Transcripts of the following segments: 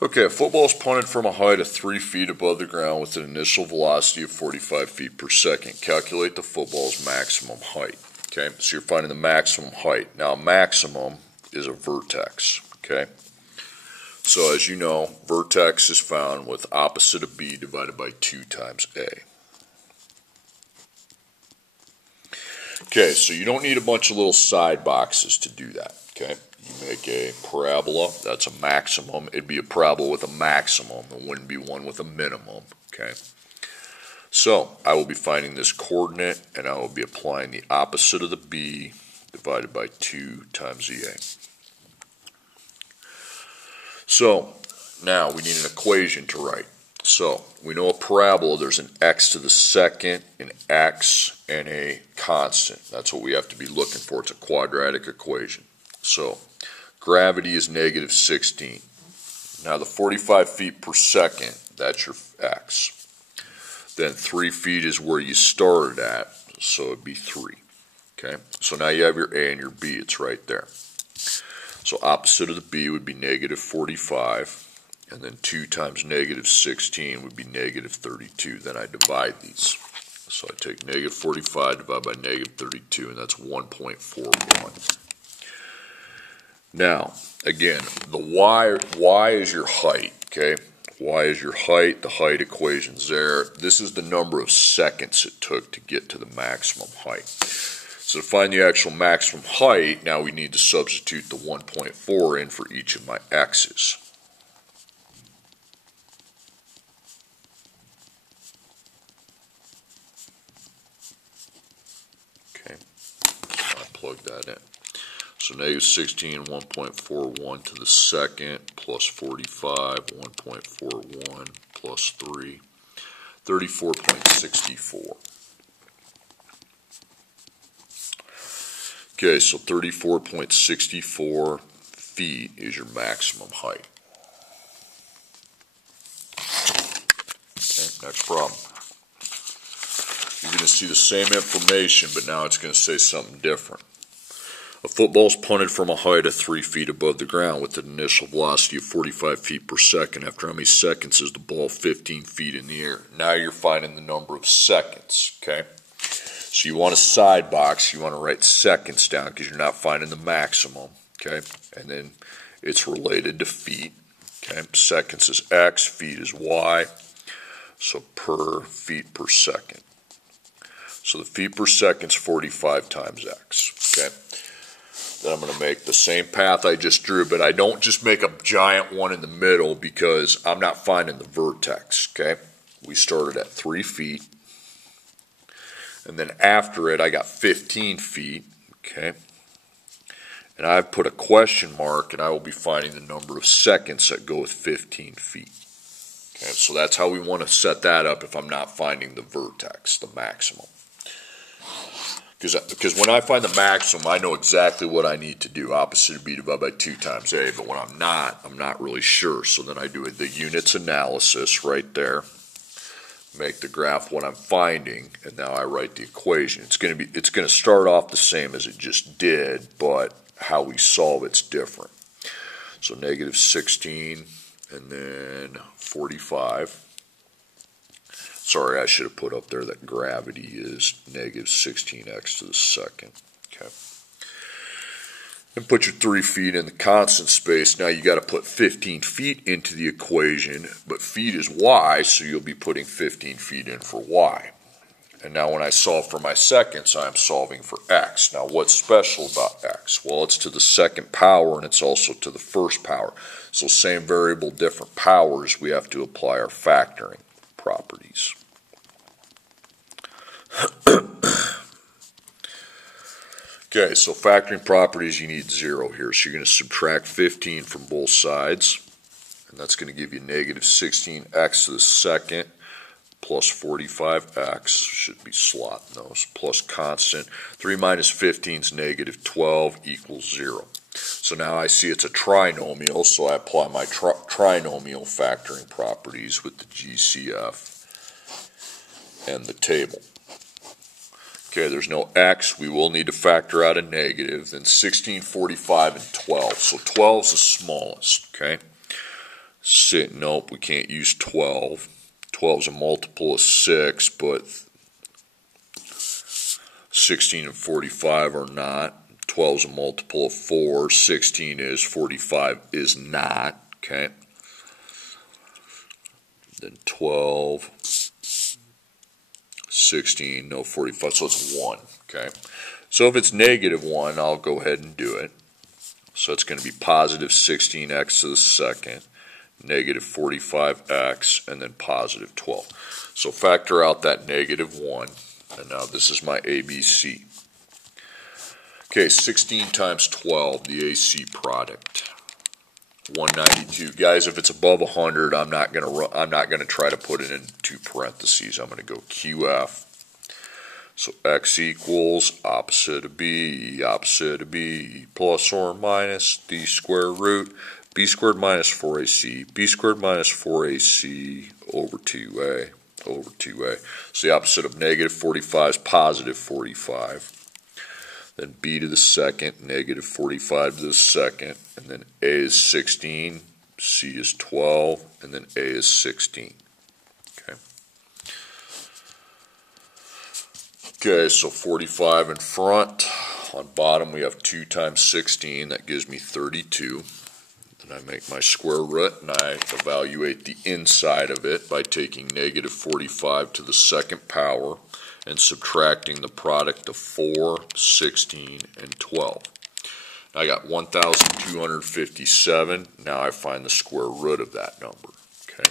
Okay, a football is punted from a height of 3 feet above the ground with an initial velocity of 45 feet per second. Calculate the football's maximum height. Okay, so you're finding the maximum height. Now, maximum is a vertex. Okay, so as you know, vertex is found with opposite of b divided by 2 times a. Okay, so you don't need a bunch of little side boxes to do that. Okay, you make a parabola, that's a maximum. It'd be a parabola with a maximum. It wouldn't be one with a minimum. Okay, so I will be finding this coordinate and I will be applying the opposite of the b divided by 2 times the a. So now we need an equation to write. So we know a parabola, there's an x to the second, an x, and a constant. That's what we have to be looking for. It's a quadratic equation. So gravity is negative 16. Now the 45 feet per second, that's your x. Then 3 feet is where you started at, so it'd be 3. Okay, so now you have your a and your b, it's right there. So opposite of the b would be negative 45. And then 2 times negative 16 would be negative 32. Then I divide these. So I take negative 45 divided by negative 32, and that's 1.41. Now, again, the y is your height, okay? Y is your height. The height equation's there. This is the number of seconds it took to get to the maximum height. So to find the actual maximum height, now we need to substitute the 1.4 in for each of my x's. Plug that in. So negative 16, 1.41 to the second, plus 45, 1.41, plus 3, 34.64. Okay, so 34.64 feet is your maximum height. Okay, next problem. You're going to see the same information, but now it's going to say something different. A football is punted from a height of 3 feet above the ground with an initial velocity of 45 feet per second. After how many seconds is the ball 15 feet in the air? Now you're finding the number of seconds, okay? So you want a side box, you want to write seconds down because you're not finding the maximum, okay? And then it's related to feet, okay? Seconds is x, feet is y, so per feet per second. So the feet per second is 45 times x, okay? Then I'm going to make the same path I just drew, but I don't just make a giant one in the middle because I'm not finding the vertex, okay? We started at 3 feet, and then after it I got 15 feet, okay? And I've put a question mark, and I will be finding the number of seconds that go with 15 feet. Okay, so that's how we want to set that up if I'm not finding the vertex, the maximum. Because when I find the maximum, I know exactly what I need to do. Opposite of b divided by 2 times a. But when I'm not really sure. So then I do the units analysis right there. Make the graph what I'm finding, and now I write the equation. It's going to start off the same as it just did, but how we solve it's different. So negative 16, and then 45. Sorry, I should have put up there that gravity is negative 16x to the second. Okay. And put your 3 feet in the constant space. Now you got to put 15 feet into the equation, but feet is y, so you'll be putting 15 feet in for y. And now when I solve for my seconds, I'm solving for x. Now what's special about x? Well, it's to the second power, and it's also to the first power. So same variable, different powers, we have to apply our factoring properties. Okay, so factoring properties, you need 0 here. So you're going to subtract 15 from both sides, and that's going to give you negative 16x to the second plus 45x, should be slotting those, plus constant. 3 minus 15 is negative 12 equals 0. So now I see it's a trinomial, so I apply my trinomial factoring properties with the GCF and the table. Okay, there's no x. We will need to factor out a negative. Then 16, 45, and 12. So 12 is the smallest, okay? Nope, we can't use 12. 12 is a multiple of 6, but 16 and 45 are not. 12 is a multiple of 4. 16 is, 45 is not. Okay. Then 12, 16, no 45, so it's 1. Okay. So if it's negative 1, I'll go ahead and do it. So it's going to be positive 16x to the second, negative 45x, and then positive 12. So factor out that negative 1, and now this is my ABC. Okay, 16 times 12, the AC product, 192. Guys, if it's above 100, I'm not gonna try to put it into parentheses. I'm gonna go QF. So x equals opposite of b, plus or minus d square root, b squared minus 4ac, b squared minus 4ac over 2a, over 2a. So the opposite of negative 45 is positive 45. Then b to the second, negative 45 to the second, and then a is 16, c is 12, and then a is 16. Okay, so 45 in front. On bottom we have 2 times 16, that gives me 32. Then I make my square root and I evaluate the inside of it by taking negative 45 to the second power and subtracting the product of 4, 16, and 12. I got 1,257. Now I find the square root of that number. Okay.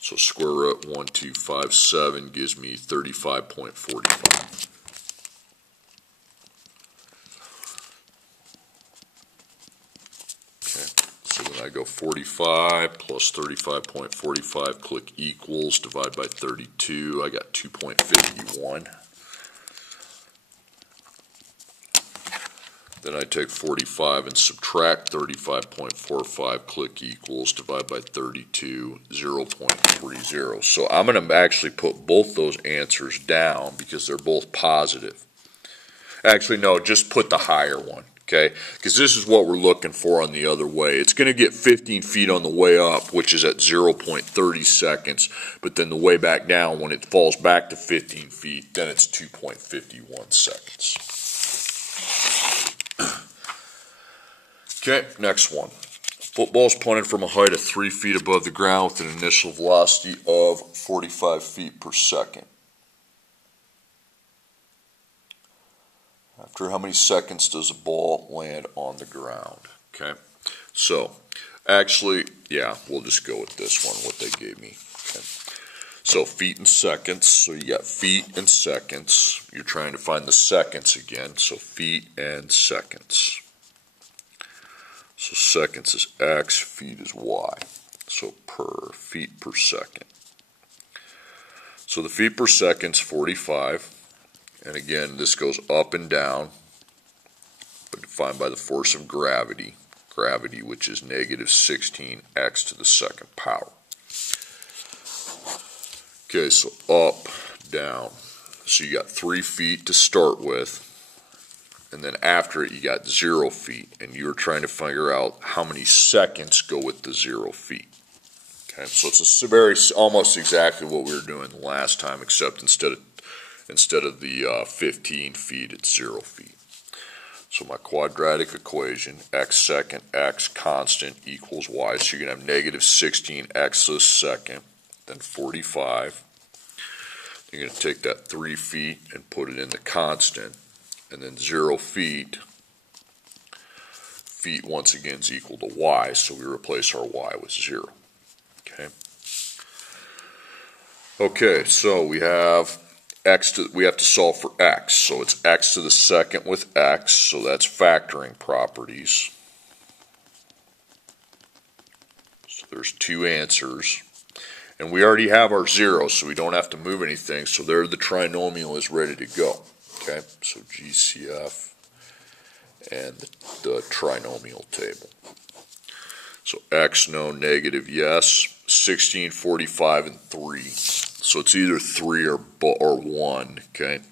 So square root 1257 gives me 35.45. Okay, so then I go 45 plus 35.45, click equals, divide by 32. I got 2.51. Then I take 45 and subtract 35.45, click equals, divide by 32, 0.30. So I'm going to actually put both those answers down because they're both positive. Actually, no, just put the higher one, okay? Because this is what we're looking for on the other way. It's going to get 15 feet on the way up, which is at 0.30 seconds, but then the way back down, when it falls back to 15 feet, then it's 2.51 seconds. Okay, next one. Football is punted from a height of 3 feet above the ground with an initial velocity of 45 feet per second. After how many seconds does the ball land on the ground? Okay, so actually, yeah, we'll just go with this one, what they gave me. Okay. So feet and seconds, so you got feet and seconds. You're trying to find the seconds again, so feet and seconds. So seconds is x, feet is y. So per feet per second. So the feet per second is 45. And again, this goes up and down, but defined by the force of gravity. Gravity, which is negative 16x to the second power. Okay, so up, down. So you got 3 feet to start with. And then after it, you got 0 feet, and you're trying to figure out how many seconds go with the 0 feet. Okay, so it's almost exactly what we were doing the last time, except instead of the 15 feet, it's 0 feet. So my quadratic equation, x second, x constant equals y. So you're going to have negative 16x to the second, then 45. You're going to take that 3 feet and put it in the constant. And then 0 feet once again is equal to y, so we replace our y with 0. Okay, so we have we have to solve for x, so it's x to the second with x, so that's factoring properties. So there's 2 answers. And we already have our 0, so we don't have to move anything, so there the trinomial is ready to go. Okay, so GCF and the trinomial table. So x known, negative, yes, 16, 45, and 3. So it's either 3 or 1, okay?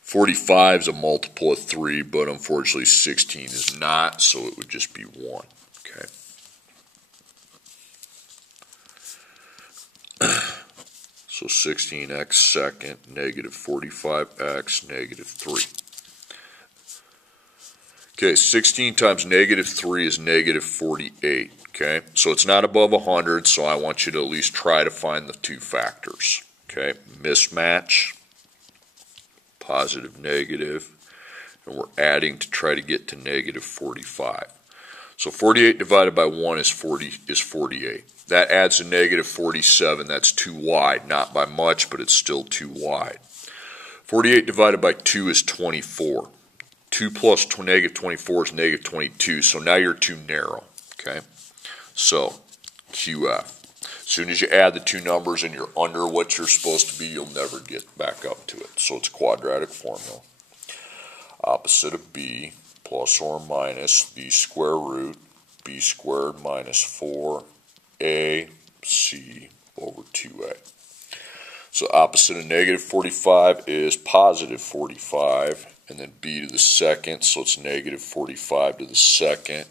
45 is a multiple of 3, but unfortunately 16 is not, so it would just be 1, okay? 16x second, negative 45x, negative 3. Okay, 16 times negative 3 is negative 48. Okay, so it's not above 100, so I want you to at least try to find the two factors. Okay, mismatch, positive, negative, and we're adding to try to get to negative 45. So 48 divided by 1 is 48. That adds a negative 47. That's too wide, not by much, but it's still too wide. 48 divided by 2 is 24. 2 plus negative 24 is negative 22, so now you're too narrow. Okay, so QF. As soon as you add the two numbers and you're under what you're supposed to be, you'll never get back up to it. So it's a quadratic formula. Opposite of b plus or minus the square root b squared minus 4ac over 2a. So opposite of negative 45 is positive 45, and then b to the second, so it's negative 45 to the second,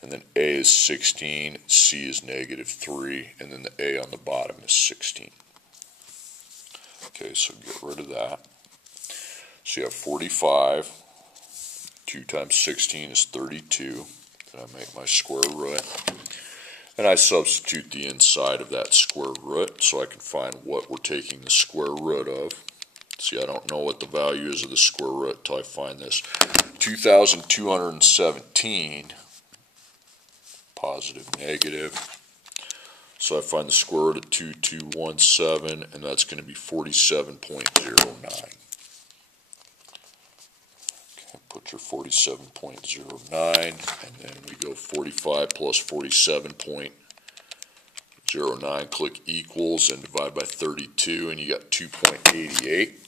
and then a is 16, c is negative 3, and then the a on the bottom is 16. Okay, so get rid of that. So you have 45, 2 times 16 is 32, then I make my square root, and I substitute the inside of that square root so I can find what we're taking the square root of. See, I don't know what the value is of the square root until I find this. 2,217, positive, negative. So I find the square root of 2217, and that's going to be 47.09. Put your 47.09, and then we go 45 plus 47.09, click equals, and divide by 32, and you got 2.88.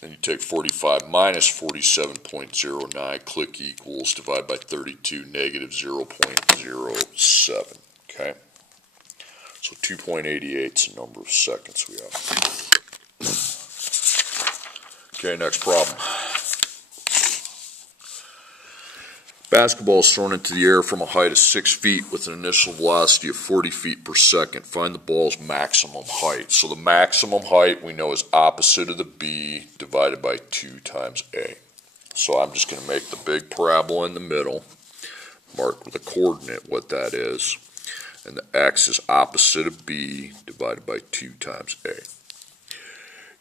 Then you take 45 minus 47.09, click equals, divide by 32, negative 0.07. Okay? So 2.88 is the number of seconds we have. Okay, next problem. Basketball is thrown into the air from a height of 6 feet with an initial velocity of 40 feet per second. Find the ball's maximum height. So the maximum height we know is opposite of the b divided by 2 times a. So I'm just going to make the big parabola in the middle, mark with a coordinate what that is, and the x is opposite of b divided by 2 times a.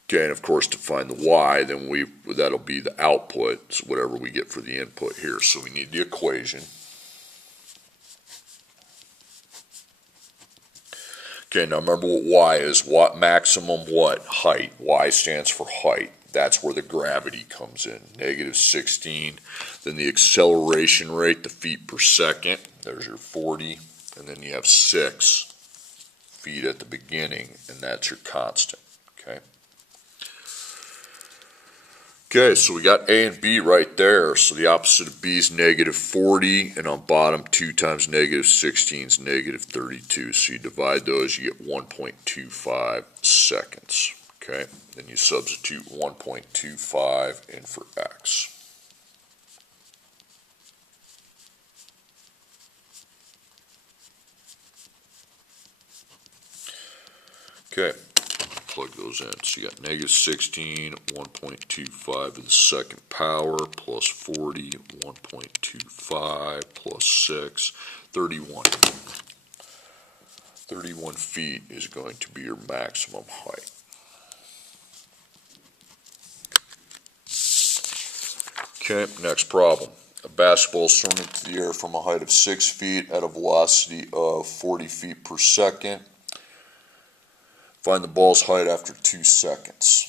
Okay, and of course to find the y, then that'll be the output, so whatever we get for the input here. So we need the equation. Okay, now remember what y is. What maximum what? Height. Y stands for height. That's where the gravity comes in. Negative 16. Then the acceleration rate, the feet per second. There's your 40. And then you have 6 feet at the beginning, and that's your constant. Okay. Okay, so we got A and B right there. So the opposite of B is negative 40, and on bottom 2 times negative 16 is negative 32. So you divide those, you get 1.25 seconds. Okay, then you substitute 1.25 in for x. Okay. Plug those in. So you got negative 16, 1.25 to the second power, plus 40, 1.25, plus 6, 31. 31 feet is going to be your maximum height. Okay, next problem. A basketball is thrown into the air from a height of 6 feet at a velocity of 40 feet per second. Find the ball's height after 2 seconds.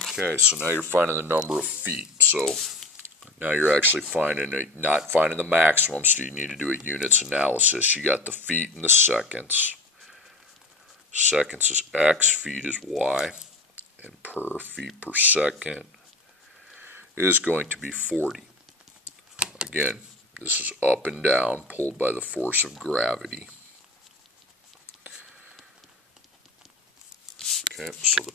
Okay, so now you're finding the number of feet. So now you're actually not finding the maximum, so you need to do a units analysis. You got the feet and the seconds. Seconds is x, feet is y, and per feet per second is going to be 40. Again, this is up and down, pulled by the force of gravity. Okay, so the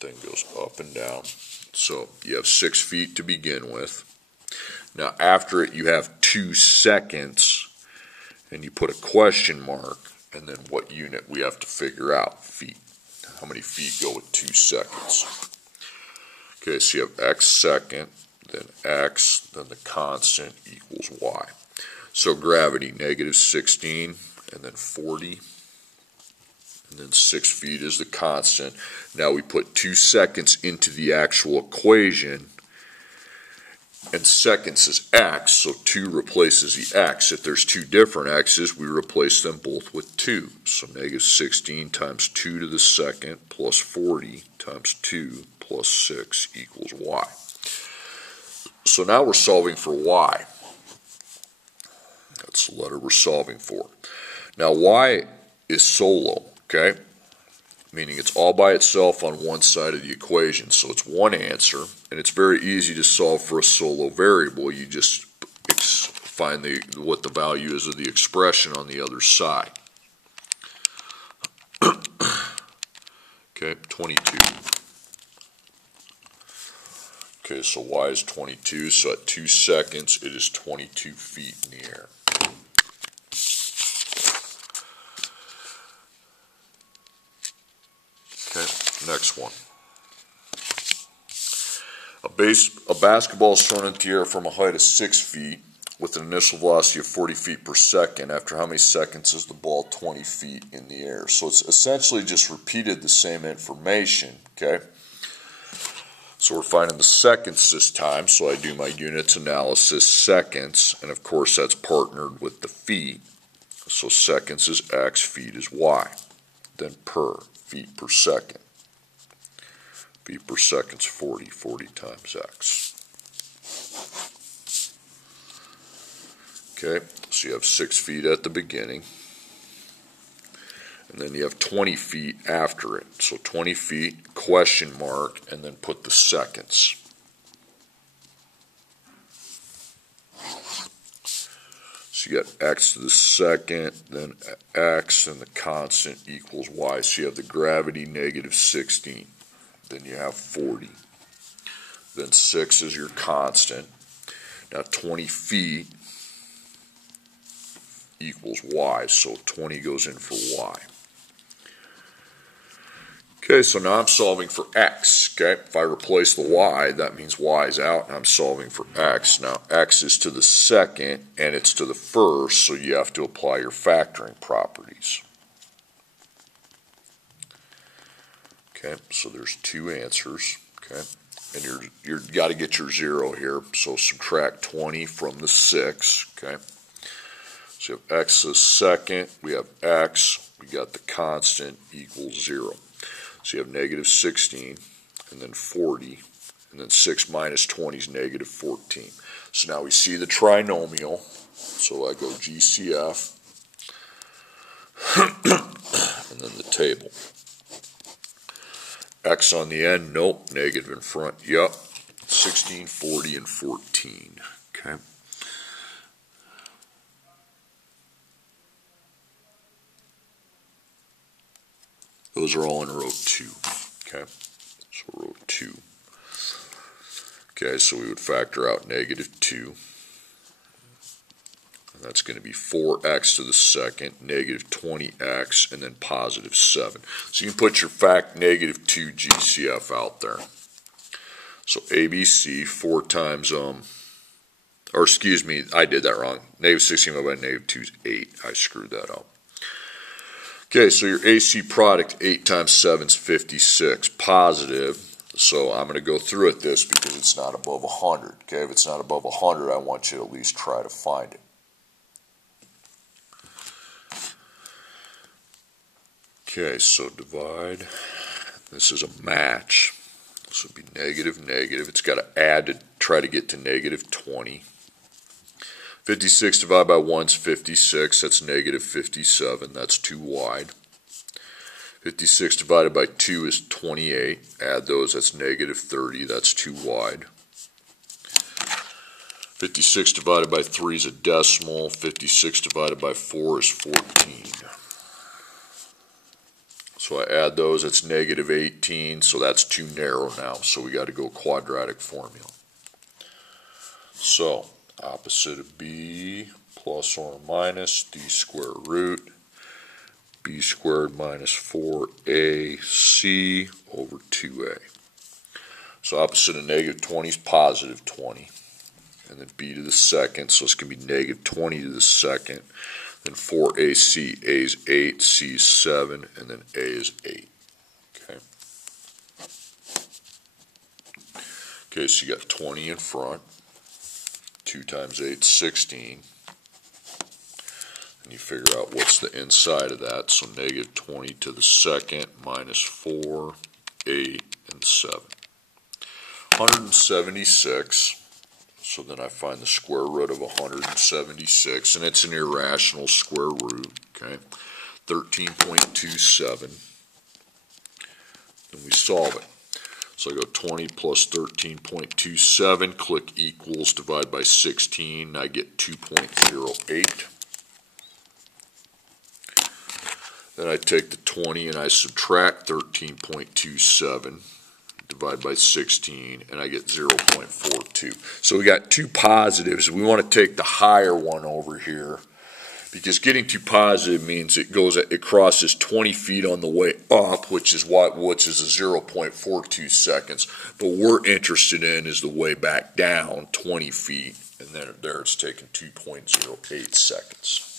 thing goes up and down. So you have 6 feet to begin with. Now after it, you have 2 seconds, and you put a question mark, and then what unit we have to figure out, feet. How many feet go with 2 seconds? Okay, so you have x second, then x, then the constant equals y. So gravity, negative 16, and then 40, and then 6 feet is the constant. Now we put 2 seconds into the actual equation, and seconds is x, so 2 replaces the x. If there's 2 different x's, we replace them both with 2. So negative 16 times 2 to the second plus 40 times 2 plus 6 equals y. So now we're solving for y. That's the letter we're solving for. Now y is solo, okay? Meaning it's all by itself on one side of the equation. So it's one answer, and it's very easy to solve for a solo variable. You just find what the value is of the expression on the other side. Okay, 22. Okay, so y is 22, so at 2 seconds it is 22 feet in the air. Okay, next one. A basketball is thrown into the air from a height of 6 feet with an initial velocity of 40 feet per second. After how many seconds is the ball 20 feet in the air? So it's essentially just repeated the same information, okay? So we're finding the seconds this time, so I do my units analysis, seconds, and of course that's partnered with the feet. So seconds is x, feet is y. Then per, feet per second. Feet per second is 40, 40 times x. Okay, so you have 6 feet at the beginning. And then you have 20 feet after it. So 20 feet, question mark, and then put the seconds. So you got x to the second, then x, and the constant equals y. So you have the gravity, negative 16. Then you have 40. Then 6 is your constant. Now 20 feet equals y, so 20 goes in for y. Okay, so now I'm solving for x, okay? If I replace the y, that means y is out, and I'm solving for x. Now, x is to the second, and it's to the first, so you have to apply your factoring properties. Okay, so there's 2 answers, okay? And you got to get your 0 here, so subtract 20 from the 6, okay? So you have x to the second, we have x, we got the constant equals 0. So you have negative 16, and then 40, and then 6 minus 20 is negative 14. So now we see the trinomial, so I go GCF, and then the table. X on the end, nope, negative in front, yep, 16, 40, and 14, okay. Those are all in row 2, okay? So row 2. Okay, so we would factor out negative 2. And that's going to be 4x to the second, negative 20x, and then positive 7. So you can put your negative 2 GCF out there. So ABC, 4 times, or excuse me, I did that wrong. Negative 16 divided by negative 2 is 8. I screwed that up. Okay, so your AC product, 8 times 7 is 56, positive. So I'm going to go through it this because it's not above 100. Okay, if it's not above 100, I want you to at least try to find it. Okay, so divide. This is a match. This would be negative, negative. It's got to add to try to get to negative 20. 56 divided by 1 is 56, that's negative 57, that's too wide. 56 divided by 2 is 28, add those, that's negative 30, that's too wide. 56 divided by 3 is a decimal, 56 divided by 4 is 14. So I add those, that's negative 18, so that's too narrow now, so we got to go quadratic formula. So Opposite of b plus or minus d square root b squared minus 4ac over 2a. So opposite of negative 20 is positive 20. And then b to the second, so it's going to be negative 20 to the second. Then 4ac, a is 8, c is 7, and then a is 8. Okay. Okay, so you got 20 in front. 2 times 8 is 16. And you figure out what's the inside of that. So negative 20 to the second minus 4, 8, and 7. 176. So then I find the square root of 176, and it's an irrational square root, okay? 13.27. Then we solve it. So I go 20 plus 13.27, click equals, divide by 16, and I get 2.08. Then I take the 20 and I subtract 13.27. Divide by 16, and I get 0.42. So we got two positives. We want to take the higher one over here because getting to positive means it crosses 20 feet on the way up, which is a 0.42 seconds. But what we're interested in is the way back down 20 feet, and then there it's taken 2.08 seconds.